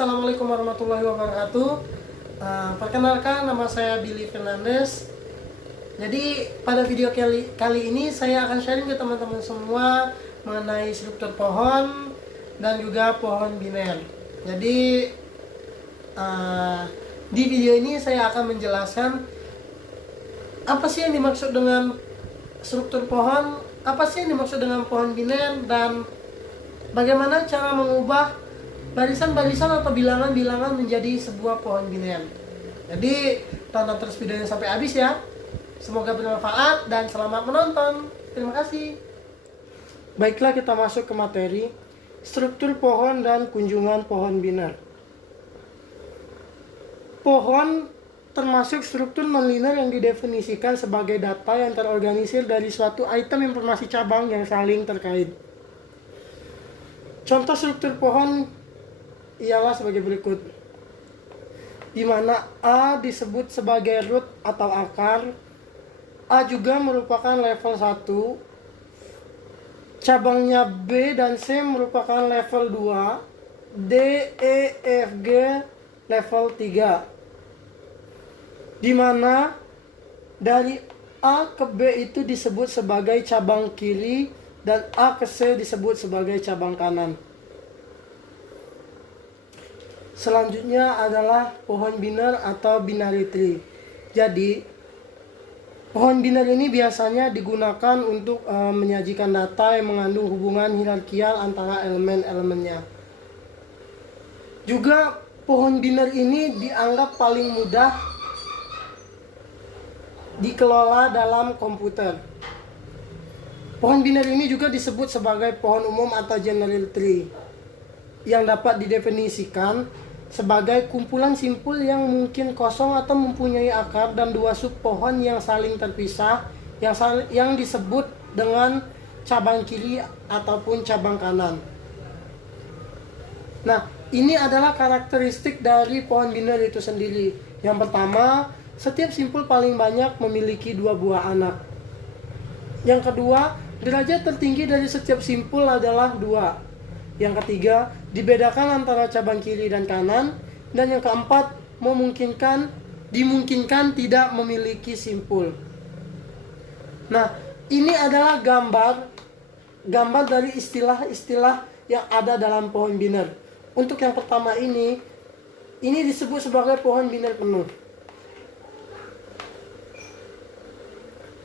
Assalamualaikum warahmatullahi wabarakatuh. Perkenalkan, nama saya Billy Fernandes. Jadi pada video kali ini saya akan sharing ke teman-teman semua mengenai struktur pohon dan juga pohon biner. Jadi di video ini saya akan menjelaskan apa sih yang dimaksud dengan struktur pohon, apa sih yang dimaksud dengan pohon biner, dan bagaimana cara mengubah barisan-barisan atau bilangan-bilangan menjadi sebuah pohon biner. Jadi tonton terus videonya sampai habis ya. Semoga bermanfaat dan selamat menonton. Terima kasih. Baiklah, kita masuk ke materi struktur pohon dan kunjungan pohon biner. Pohon termasuk struktur nonlinear yang didefinisikan sebagai data yang terorganisir dari suatu item informasi cabang yang saling terkait. Contoh struktur pohon ialah sebagai berikut, di mana A disebut sebagai root atau akar, A juga merupakan level 1, cabangnya B dan C merupakan level 2, D, E, F, G level 3, di mana dari A ke B itu disebut sebagai cabang kiri dan A ke C disebut sebagai cabang kanan. Selanjutnya adalah pohon biner atau binary tree. Jadi pohon biner ini biasanya digunakan untuk menyajikan data yang mengandung hubungan hierarkial antara elemen-elemennya. Juga pohon biner ini dianggap paling mudah dikelola dalam komputer. Pohon biner ini juga disebut sebagai pohon umum atau general tree, yang dapat didefinisikan sebagai kumpulan simpul yang mungkin kosong atau mempunyai akar dan dua sub pohon yang saling terpisah yang disebut dengan cabang kiri ataupun cabang kanan. Nah, ini adalah karakteristik dari pohon biner itu sendiri. Yang pertama, setiap simpul paling banyak memiliki 2 buah anak. Yang kedua, derajat tertinggi dari setiap simpul adalah 2. Yang ketiga, dibedakan antara cabang kiri dan kanan. Dan yang keempat, dimungkinkan tidak memiliki simpul. Nah, ini adalah gambar dari istilah-istilah yang ada dalam pohon biner. Untuk yang pertama ini disebut sebagai pohon biner penuh.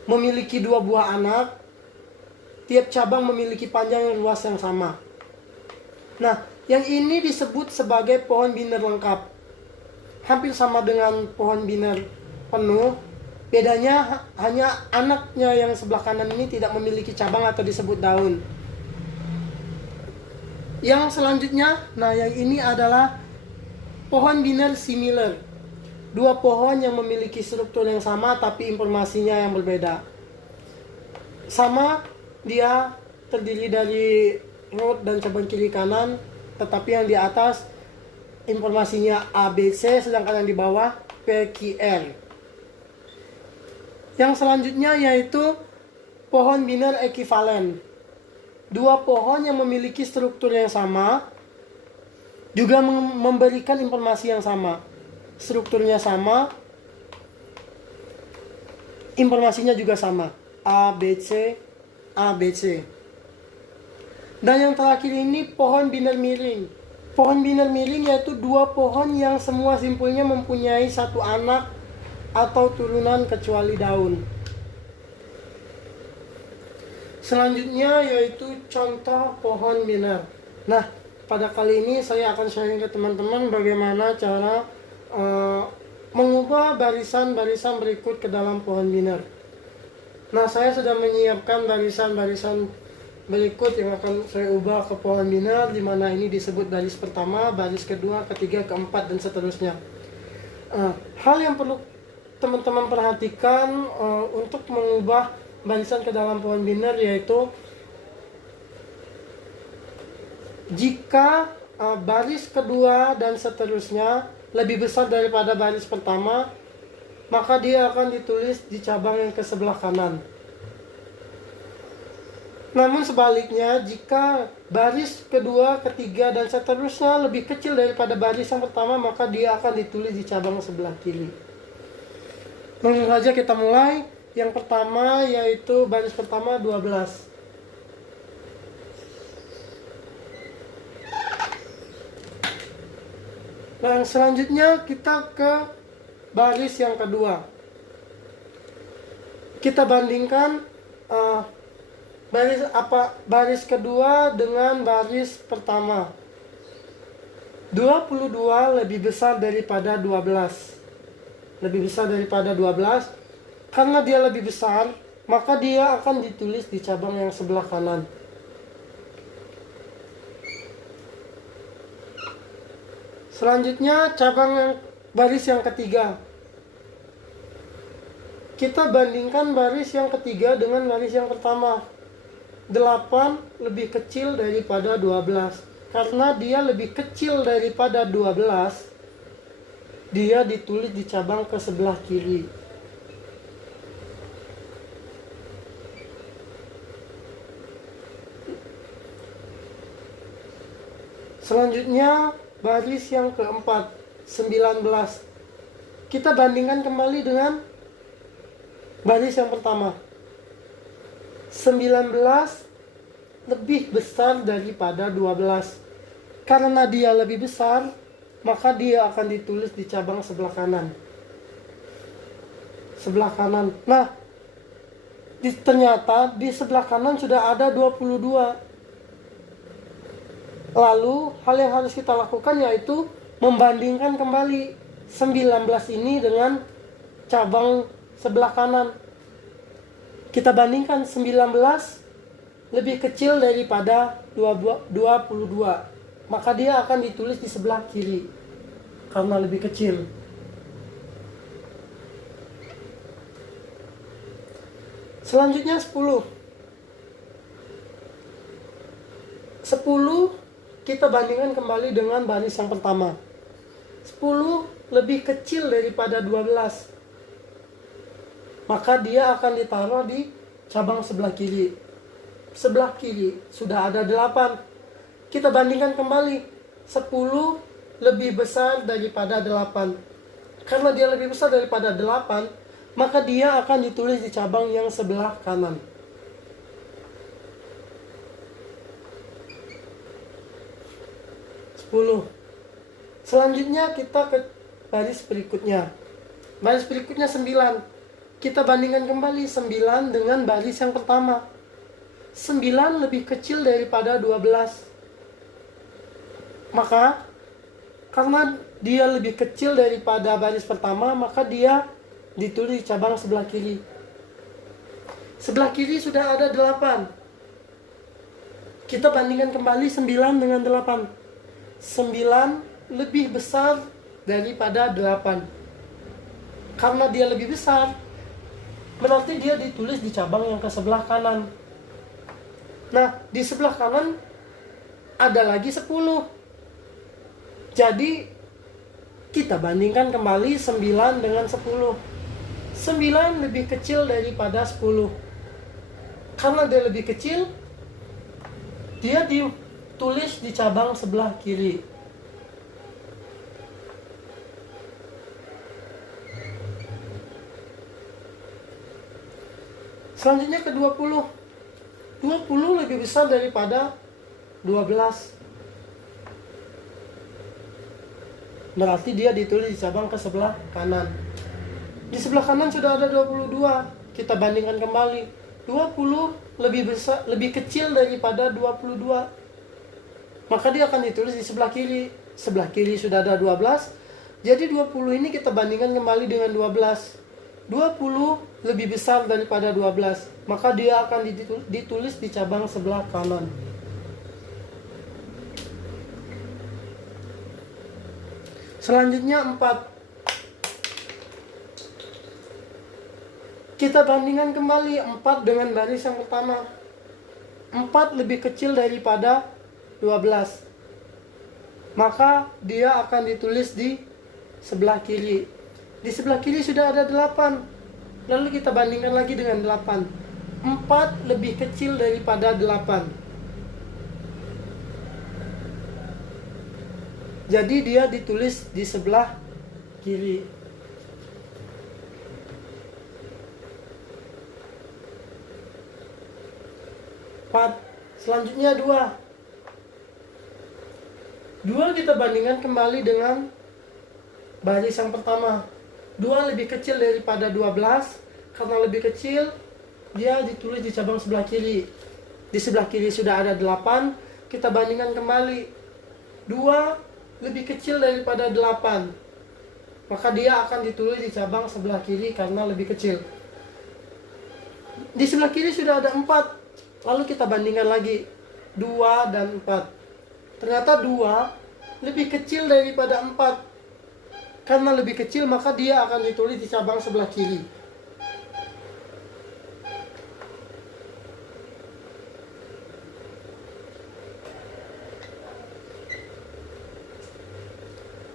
Memiliki 2 buah anak, tiap cabang memiliki panjang yang luas yang sama. Nah, yang ini disebut sebagai pohon biner lengkap. Hampir sama dengan pohon biner penuh, bedanya hanya anaknya yang sebelah kanan ini tidak memiliki cabang atau disebut daun. Yang selanjutnya, yang ini adalah pohon biner similar. 2 pohon yang memiliki struktur yang sama tapi informasinya yang berbeda. Sama, dia terdiri dari root dan cabang kiri kanan, tetapi yang di atas informasinya ABC, sedangkan yang di bawah PQR. Yang selanjutnya yaitu pohon biner ekivalen. 2 pohon yang memiliki struktur yang sama juga memberikan informasi yang sama. Strukturnya sama, informasinya juga sama, ABC, ABC. Dan yang terakhir ini pohon biner miring. Pohon biner miring yaitu 2 pohon yang semua simpulnya mempunyai 1 anak atau turunan kecuali daun. Selanjutnya yaitu contoh pohon biner. Nah, pada kali ini saya akan sharing ke teman-teman bagaimana cara mengubah barisan-barisan berikut ke dalam pohon biner. Nah, saya sudah menyiapkan barisan-barisan berikut yang akan saya ubah ke pohon biner, di mana ini disebut baris pertama, baris kedua, ketiga, keempat, dan seterusnya. Hal yang perlu teman-teman perhatikan untuk mengubah barisan ke dalam pohon biner yaitu jika baris kedua dan seterusnya lebih besar daripada baris pertama, maka dia akan ditulis di cabang yang ke sebelah kanan. Namun sebaliknya, jika baris kedua, ketiga, dan seterusnya lebih kecil daripada baris yang pertama, maka dia akan ditulis di cabang sebelah kiri. Langsung saja kita mulai. Yang pertama yaitu baris pertama 12. Nah, selanjutnya kita ke baris yang kedua. Kita bandingkan baris kedua dengan baris pertama. 22 lebih besar daripada 12. Lebih besar daripada 12. Karena dia lebih besar, maka dia akan ditulis di cabang yang sebelah kanan. Selanjutnya baris yang ketiga. Kita bandingkan baris yang ketiga dengan baris yang pertama. 8 lebih kecil daripada 12. Karena dia lebih kecil daripada 12, dia ditulis di cabang ke sebelah kiri. Selanjutnya baris yang keempat, 19. Kita bandingkan kembali dengan baris yang pertama. 19 lebih besar daripada 12. Karena dia lebih besar, maka dia akan ditulis di cabang sebelah kanan. Sebelah kanan. Nah, ternyata di sebelah kanan sudah ada 22. Lalu hal yang harus kita lakukan yaitu membandingkan kembali 19 ini dengan cabang sebelah kanan. Kita bandingkan 19 lebih kecil daripada 22. Maka dia akan ditulis di sebelah kiri karena lebih kecil. Selanjutnya 10. 10 kita bandingkan kembali dengan baris yang pertama. 10 lebih kecil daripada 12. Maka dia akan ditaruh di cabang sebelah kiri. Sebelah kiri sudah ada 8. Kita bandingkan kembali. 10 lebih besar daripada 8. Karena dia lebih besar daripada 8, maka dia akan ditulis di cabang yang sebelah kanan. Selanjutnya kita ke baris berikutnya. Baris berikutnya 9. Kita bandingkan kembali 9 dengan baris yang pertama. 9 lebih kecil daripada 12. Maka karena dia lebih kecil daripada baris pertama, maka dia ditulis di cabang sebelah kiri. Sebelah kiri sudah ada 8. Kita bandingkan kembali 9 dengan 8. 9 lebih besar daripada 8. Karena dia lebih besar, berarti dia ditulis di cabang yang ke sebelah kanan. Nah, di sebelah kanan ada lagi 10. Jadi kita bandingkan kembali 9 dengan 10. 9 lebih kecil daripada 10. Karena dia lebih kecil, dia ditulis di cabang sebelah kiri. Selanjutnya ke 20. 20 lebih besar daripada 12. Berarti dia ditulis di cabang ke sebelah kanan. Di sebelah kanan sudah ada 22. Kita bandingkan kembali. 20 lebih kecil daripada 22. Maka dia akan ditulis di sebelah kiri. Sebelah kiri sudah ada 12. Jadi 20 ini kita bandingkan kembali dengan 12. 20 lebih besar daripada 12. Maka dia akan ditulis di cabang sebelah kanan. Selanjutnya 4. Kita bandingkan kembali 4 dengan baris yang pertama. 4 lebih kecil daripada 12. Maka dia akan ditulis di sebelah kiri. Di sebelah kiri sudah ada 8. Lalu kita bandingkan lagi dengan 8. 4 lebih kecil daripada 8. Jadi dia ditulis di sebelah kiri. Selanjutnya 2 kita bandingkan kembali dengan baris yang pertama. 2 lebih kecil daripada 12. Karena lebih kecil, dia ditulis di cabang sebelah kiri. Di sebelah kiri sudah ada 8. Kita bandingkan kembali. 2 lebih kecil daripada 8. Maka dia akan ditulis di cabang sebelah kiri karena lebih kecil. Di sebelah kiri sudah ada 4. Lalu kita bandingkan lagi 2 dan 4. Ternyata 2 lebih kecil daripada 4. Karena lebih kecil maka dia akan ditulis di cabang sebelah kiri.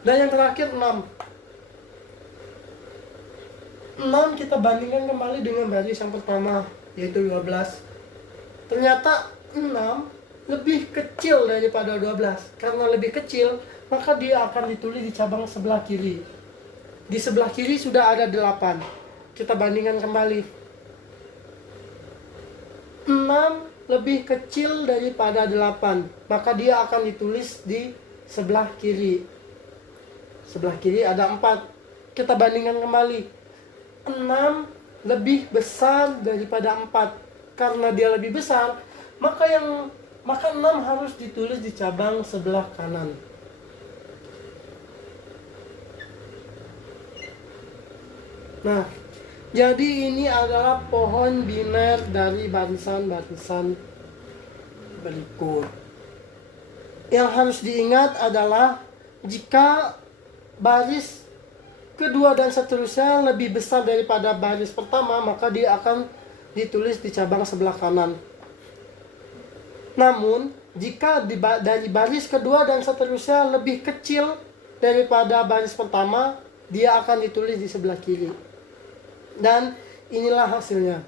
Dan yang terakhir 6. 6 kita bandingkan kembali dengan baris yang pertama, yaitu 12. Ternyata 6 lebih kecil daripada 12. Karena lebih kecil, maka dia akan ditulis di cabang sebelah kiri. Di sebelah kiri sudah ada 8. Kita bandingkan kembali. 6 lebih kecil daripada 8. Maka dia akan ditulis di sebelah kiri. Sebelah kiri ada 4. Kita bandingkan kembali. 6 lebih besar daripada 4. Karena dia lebih besar, maka 6 harus ditulis di cabang sebelah kanan. Nah, jadi ini adalah pohon biner dari barisan-barisan berikut. Yang harus diingat adalah jika baris kedua dan seterusnya lebih besar daripada baris pertama, maka dia akan ditulis di cabang sebelah kanan. Namun, jika dari baris kedua dan seterusnya lebih kecil daripada baris pertama, dia akan ditulis di sebelah kiri. Dan inilah hasilnya.